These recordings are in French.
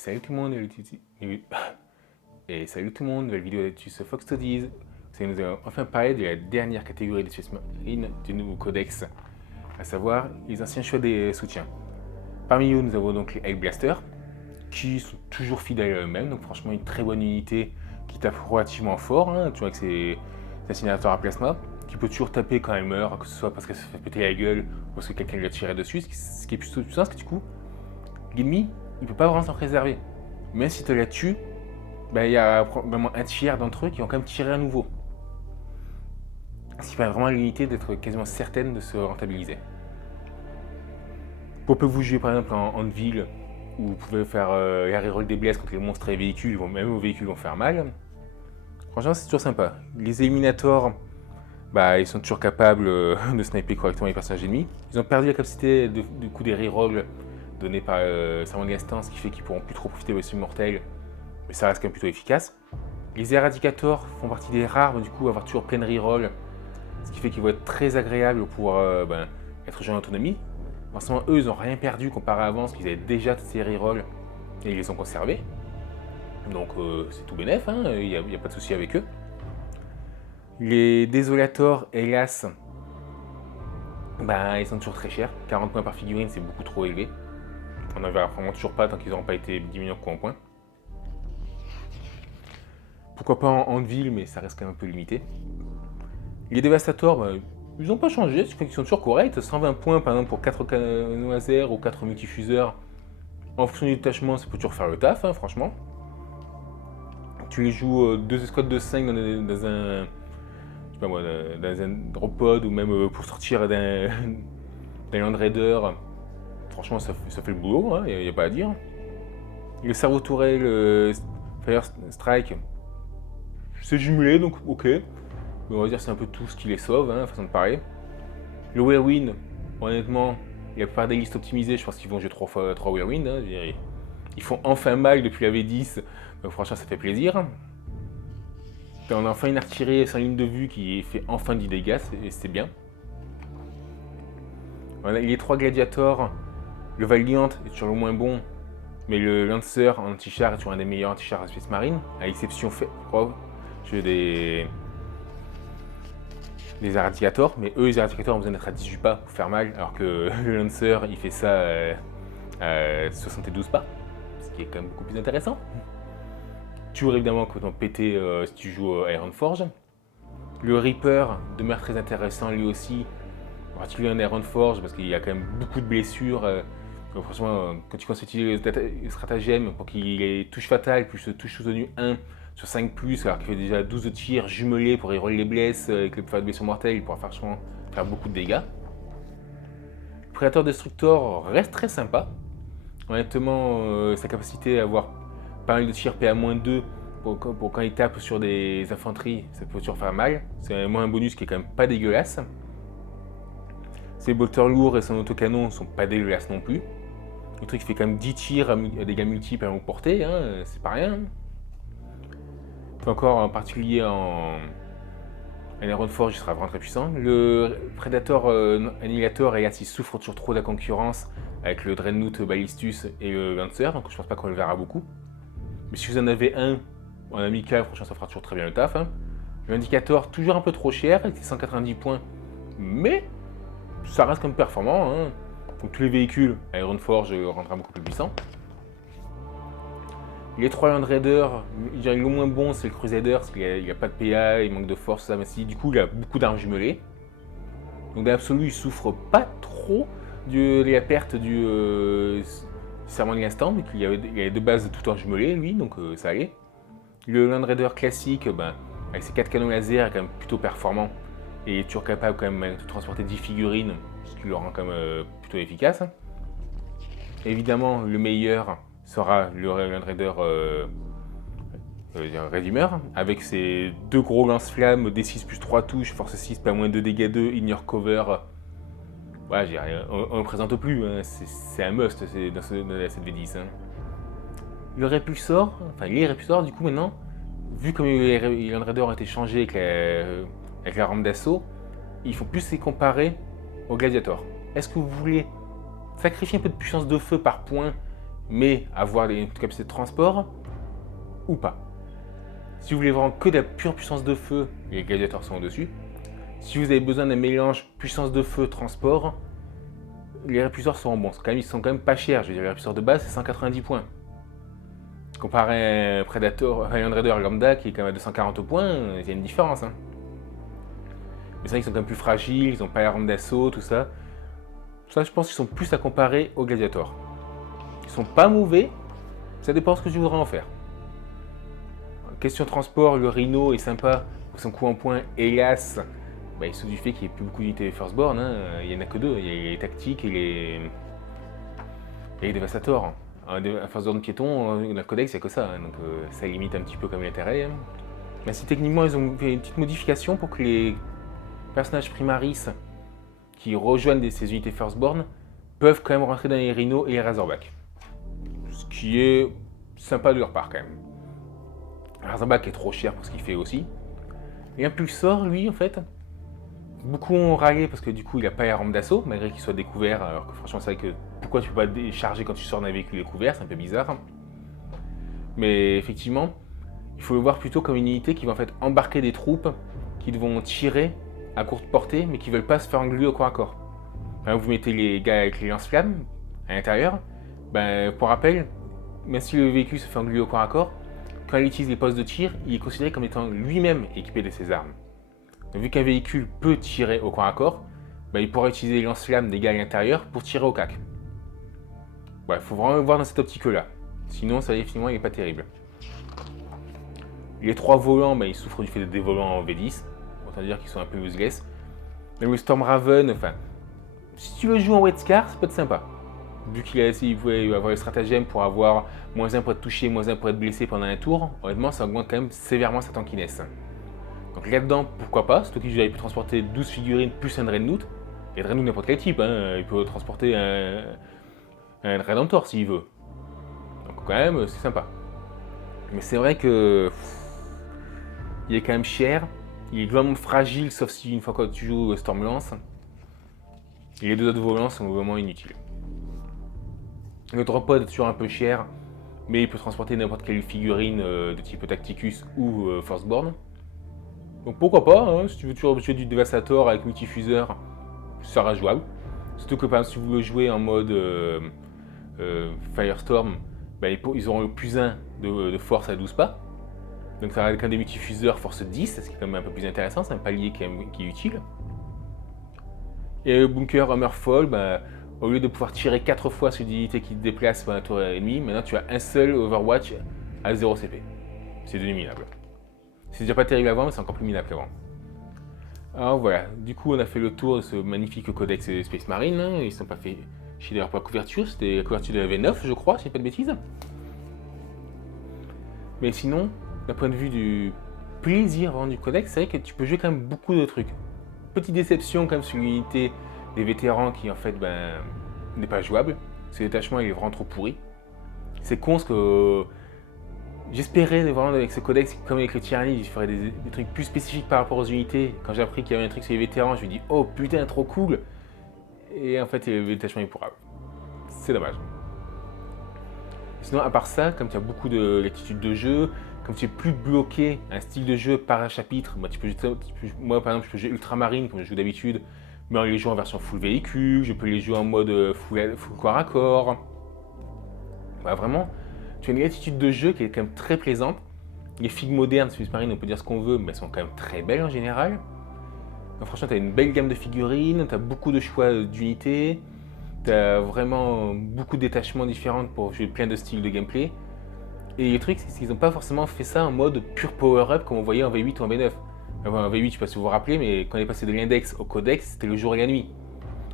Salut tout le monde, et salut tout le monde, nouvelle vidéo d'études Fox Studies. Nous allons enfin parler de la dernière catégorie des Space Marines du nouveau codex, à savoir les anciens choix des soutiens. Parmi eux, nous avons donc les Hell Blasters, qui sont toujours fidèles à eux-mêmes, donc franchement une très bonne unité qui tape relativement fort, hein, tu vois que c'est un incinérateur à plasma, qui peut toujours taper quand elle meurt, que ce soit parce qu'elle se fait péter la gueule ou parce que quelqu'un lui a tiré dessus, ce qui est plutôt puissant, parce que du coup, l'ennemi, il peut pas vraiment s'en préserver. Même si tu la tues, il y a probablement un tiers d'entre eux qui vont quand même tirer à nouveau. Ce qui permet vraiment à l'unité d'être quasiment certaine de se rentabiliser. Pour peu vous jouer par exemple en ville, où vous pouvez faire la reroll des blesses contre les monstres et les véhicules, même aux véhicules vont faire mal. Franchement, c'est toujours sympa. Les éliminators, ils sont toujours capables de sniper correctement les personnages ennemis. Ils ont perdu la capacité du coup des rerolls donnés par Serment de l'instant, ce qui fait qu'ils pourront plus trop profiter de l'ossuaire mortel, mais ça reste quand même plutôt efficace. Les éradicators font partie des rares, du coup, avoir toujours plein de reroll, ce qui fait qu'ils vont être très agréables pour être joués en autonomie. Forcément, eux, ils n'ont rien perdu comparé à avant, parce qu'ils avaient déjà tous ces rerolls et ils les ont conservés. Donc, c'est tout bénef, il n'y a pas de souci avec eux. Les désolators, hélas, ils sont toujours très chers. 40 points par figurine, c'est beaucoup trop élevé. On n'en verra vraiment toujours pas tant qu'ils n'auront pas été diminués en points. Pourquoi pas en ville, mais ça reste quand même un peu limité. Les dévastators, ils n'ont pas changé, ce qui fait qu'ils sont toujours corrects. 120 points par exemple pour 4 canons laser ou 4 multifuseurs. En fonction du détachement, ça peut toujours faire le taf, franchement. Tu les joues 2 escouades de 5 dans un drop pod ou même pour sortir d'un Land Raider. Franchement, ça fait le boulot, il n'y a pas à dire. Le cerveau tourelle, le Fire Strike, c'est jumelé, donc ok. Mais on va dire c'est un peu tout ce qui les sauve, façon de parler. Le Whirlwind, honnêtement, il y a pas des listes optimisées, je pense qu'ils vont jouer 3 Whirlwind. Ils font enfin mal depuis la V10, donc franchement ça fait plaisir. On a enfin une artillerie sans ligne de vue qui fait enfin du dégâts, et c'est bien. Voilà, les 3 gladiators. Le Valiant est toujours le moins bon, mais le Lancer en anti-char est toujours un des meilleurs anti-chars à Space Marine, à l'exception des éradicators, mais eux, les éradicators ont besoin d'être à 18 pas pour faire mal, alors que le Lancer, il fait ça à 72 pas, ce qui est quand même beaucoup plus intéressant. Toujours évidemment quand on pété si tu joues Ironforge. Le Reaper demeure très intéressant lui aussi, en particulier en Ironforge, parce qu'il y a quand même beaucoup de blessures. Donc franchement, quand tu commences à utiliser le stratagème pour qu'il ait touche fatale plus touche soutenue 1 sur 5+, alors qu'il fait déjà 12 de tir jumelés pour reroll les blesses, avec le pouvoir de blessure mortelle, il pourra faire beaucoup de dégâts. Le Predator Destructor reste très sympa. Honnêtement, sa capacité à avoir pas mal de tirs PA-2 pour quand il tape sur des infanteries, ça peut toujours faire mal. C'est moins un bonus qui est quand même pas dégueulasse. Ses bolters lourds et son autocanon ne sont pas dégueulasses non plus. Le truc qui fait quand même 10 tirs à dégâts multiples à longue portée, c'est pas rien. Encore en particulier en Ironforge, il sera vraiment très puissant. Le Predator Annihilator, et là, il souffre toujours trop de la concurrence avec le Dreadnought Ballistus et le Lancer, donc je pense pas qu'on le verra beaucoup. Mais si vous en avez un en amical, franchement, ça fera toujours très bien le taf. Le Indicator, toujours un peu trop cher, avec 190 points, mais ça reste comme performant. Donc tous les véhicules, Ironforge rendra beaucoup plus puissant. Les 3 Land Raiders, je dirais le moins bon c'est le Crusader, parce qu'il n'a pas de PA, il manque de force, ça, mais si, du coup il a beaucoup d'armes jumelées. Donc dans l'absolu il souffre pas trop de la perte du Serment de l'instant, vu qu'il avait de base tout en jumelé lui, donc ça allait. Le Land Raider classique, avec ses 4 canons laser, est quand même plutôt performant. Et il est toujours capable quand même de transporter 10 figurines, ce qui le rend quand même plutôt efficace. Évidemment, le meilleur sera le Land Raider Redeemer, avec ses 2 gros lance-flammes, D6 plus 3 touches, force 6, pas moins 2 dégâts 2, ignore cover. Voilà, on ne le présente plus, c'est un must dans cette V10. Le Repulsor, les Repulsors du coup maintenant, vu comme les Land Raiders ont été changés avec la rampe d'assaut, il faut plus les comparer au Gladiator. Est-ce que vous voulez sacrifier un peu de puissance de feu par point mais avoir une capacité de transport, ou pas. Si vous voulez vraiment que de la pure puissance de feu, les gladiateurs sont au-dessus. Si vous avez besoin d'un mélange puissance de feu, transport, les répulsors sont bons. Ils sont quand même pas chers. Je veux dire, les répulseurs de base, c'est 190 points. Comparé à un Predator, à un Land Raider lambda qui est quand même à 240 points, il y a une différence. Hein. Mais c'est vrai qu'ils sont quand même plus fragiles, ils n'ont pas l'arme d'assaut, tout ça. Ça, je pense qu'ils sont plus à comparer aux gladiators. Ils sont pas mauvais, ça dépend de ce que tu voudrais en faire. Question transport, le Rhino est sympa pour son coup en point, hélas. Il souffre du fait qu'il n'y ait plus beaucoup d'unités Firstborn, hein. Il n'y en a que deux, il y a les tactiques et les Devastators. Un Firstborn piéton, le codex, il n'y a que ça, hein. Donc ça limite un petit peu comme l'intérêt. Hein. Mais si techniquement ils ont fait une petite modification pour que les personnages primaris qui rejoignent ces unités Firstborn peuvent quand même rentrer dans les Rhinos et les Razorback. Ce qui est sympa de leur part quand même. Razorback est trop cher pour ce qu'il fait aussi. Et Impulsor, lui, en fait, beaucoup ont râlé parce que du coup il n'a pas l'arme d'assaut, malgré qu'il soit découvert, alors que franchement c'est vrai que pourquoi tu peux pas le décharger quand tu sors d'un véhicule découvert, c'est un peu bizarre. Mais effectivement, il faut le voir plutôt comme une unité qui va en fait embarquer des troupes qui vont tirer à courte portée, mais qui ne veulent pas se faire engluer au corps à corps. Enfin, vous mettez les gars avec les lance-flammes à l'intérieur, pour rappel, même si le véhicule se fait engluer au corps à corps, quand il utilise les postes de tir, il est considéré comme étant lui-même équipé de ses armes. Donc, vu qu'un véhicule peut tirer au corps à corps, il pourra utiliser les lance-flammes des gars à l'intérieur pour tirer au cac. Il faut vraiment le voir dans cette optique-là. Sinon, ça finalement, il n'est pas terrible. Les trois volants, ils souffrent du fait des volants en V10. Autant dire qu'ils sont un peu useless. Mais le Stormraven, si tu le joues en Wet Scar, ça peut être sympa. Vu qu'il pouvait avoir le stratagème pour avoir -1 pour être touché, -1 pour être blessé pendant un tour, honnêtement, ça augmente quand même sévèrement sa tankiness. Donc là-dedans, pourquoi pas, surtout qu'il pu transporter 12 figurines plus un Dreadnought. Et Dreadnought n'importe quel type, hein. Il peut transporter un Redemptor s'il veut. Donc quand même, c'est sympa. Mais c'est vrai que il est quand même cher, il est globalement fragile, sauf si une fois que tu joues Stormlance. Et les deux autres volants sont vraiment inutiles. Le Dropod est toujours un peu cher, mais il peut transporter n'importe quelle figurine de type Tacticus ou Firstborn. Donc pourquoi pas, hein, si tu veux toujours jouer du Devastator avec multifuseur, ça sera jouable. Surtout que par exemple, si vous voulez jouer en mode Firestorm, ils auront le +1 de force à 12 pas. Donc ça aura qu'un des multifuseurs force 10, ce qui est quand même un peu plus intéressant, c'est un palier qui est utile. Et le bunker Hammerfall, au lieu de pouvoir tirer 4 fois sur une unité qui te déplace pendant un tour et demi, maintenant tu as un seul Overwatch à 0 CP. C'est devenu minable. C'est déjà pas terrible avant, mais c'est encore plus minable qu'avant. Alors voilà, du coup on a fait le tour de ce magnifique codex Space Marine. Hein. Ils ne sont pas fait chier d'ailleurs pour la couverture, c'était la couverture de la V9 je crois, si je dis pas de bêtises. Mais sinon, d'un point de vue du plaisir vraiment du codex, c'est vrai que tu peux jouer quand même beaucoup de trucs. Petite déception quand même sur l'unité des vétérans qui en fait n'est pas jouable. Ce détachement il est vraiment trop pourri. C'est con parce que j'espérais vraiment avec ce codex, comme avec le tyrannie, il ferait des trucs plus spécifiques par rapport aux unités. Quand j'ai appris qu'il y avait un truc sur les vétérans, je me dis oh putain trop cool. Et en fait le détachement est pourrable. C'est dommage. Sinon à part ça, comme tu as beaucoup de latitude de jeu, comme tu es plus bloqué un style de jeu par un chapitre, moi par exemple je peux jouer Ultramarine comme je joue d'habitude, mais en les jouant en version full véhicule, je peux les jouer en mode full corps à corps. Vraiment, tu as une latitude de jeu qui est quand même très plaisante. Les figues modernes, Space Marine, on peut dire ce qu'on veut, mais elles sont quand même très belles en général. Donc franchement, tu as une belle gamme de figurines, tu as beaucoup de choix d'unités, tu as vraiment beaucoup de détachements différents pour jouer plein de styles de gameplay. Et le truc, c'est qu'ils n'ont pas forcément fait ça en mode pur power-up comme on voyait en V8 ou en V9. En V8, je ne sais pas si vous vous rappelez, mais quand on est passé de l'index au codex, c'était le jour et la nuit.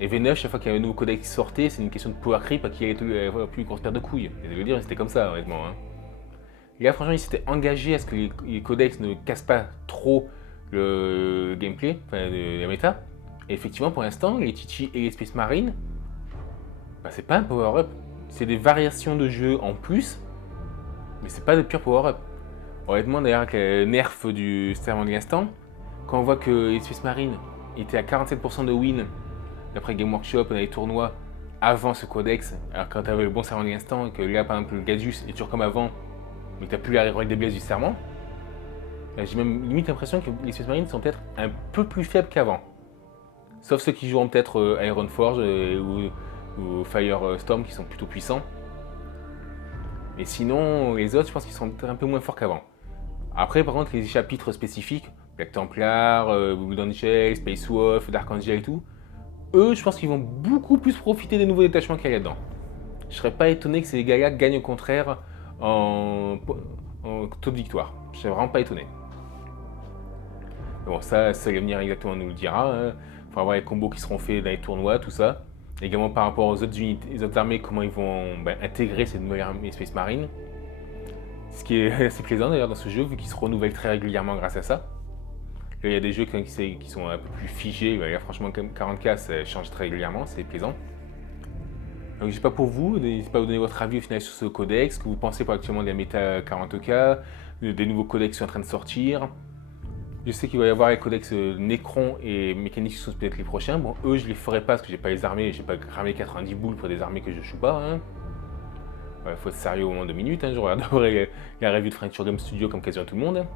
Et V9, chaque fois qu'il y avait un nouveau codex qui sortait, c'est une question de power creep à qui avait plus une grosse paire de couilles. Et je veux dire, c'était comme ça, honnêtement. Hein. Et là, franchement, ils s'étaient engagés à ce que les codex ne cassent pas trop le gameplay, la méta. Et effectivement, pour l'instant, les Tichy et les Space Marine, c'est pas un power-up. C'est des variations de jeu en plus, mais c'est pas de pur power-up. Honnêtement, d'ailleurs, avec le nerf du serment de l'instant, quand on voit que les Space Marine étaient à 47% de win, d'après Game Workshop dans les tournois, avant ce codex, alors quand tu avais le bon serment de l'instant, et que là par exemple le Gadus est toujours comme avant, mais que tu n'as plus la règle des blesses du serment, j'ai même limite l'impression que les Space Marines sont peut-être un peu plus faibles qu'avant. Sauf ceux qui joueront peut-être Ironforge ou Firestorm qui sont plutôt puissants. Mais sinon, les autres, je pense qu'ils sont peut-être un peu moins forts qu'avant. Après, par contre, les chapitres spécifiques, Black Templar, Blood Angel, Space Wolf, Dark Angel et tout, eux, je pense qu'ils vont beaucoup plus profiter des nouveaux détachements qu'il y a là-dedans. Je serais pas étonné que ces gars-là gagnent au contraire en taux de victoire. Je serais vraiment pas étonné. Bon, ça l'avenir exactement nous le dira. Hein. Il faudra voir les combos qui seront faits dans les tournois, tout ça. Également par rapport aux autres unités, les autres armées, comment ils vont intégrer cette nouvelle armée Space Marine. Ce qui est assez plaisant d'ailleurs dans ce jeu, vu qu'il se renouvelle très régulièrement grâce à ça. Là, il y a des jeux qui sont un peu plus figés. Là, franchement, comme 40K, ça change très régulièrement, c'est plaisant. Donc, je sais pas pour vous, n'hésitez pas à vous donner votre avis au final sur ce codex, ce que vous pensez pour actuellement des méta 40K, des nouveaux codex qui sont en train de sortir. Je sais qu'il va y avoir les codex Necron et Mécanique qui sont peut-être les prochains. Bon, eux, je les ferai pas parce que j'ai pas les armées, j'ai pas cramé 90 boules pour des armées que je joue pas. Hein. Ouais, faut être sérieux au moins 2 minutes. Hein. Je regarderai la review de Furniture Game Studio comme quasiment tout le monde.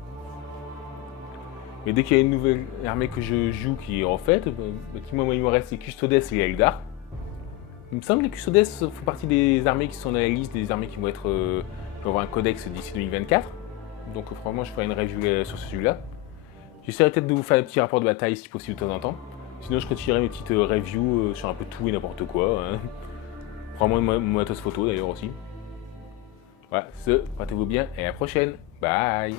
Mais dès qu'il y a une nouvelle armée que je joue qui est refaite, moi il me reste les Custodes et les Eldar. Il me semble que les Custodes font partie des armées qui sont dans la liste des armées qui vont être qui vont avoir un codex d'ici 2024. Donc franchement, je ferai une review sur celui-là. J'essaierai peut-être de vous faire un petit rapport de bataille si possible de temps en temps. Sinon, je continuerai mes petites reviews sur un peu tout et n'importe quoi. Hein. Probablement mon matos photo d'ailleurs aussi. Voilà, portez-vous bien et à la prochaine. Bye!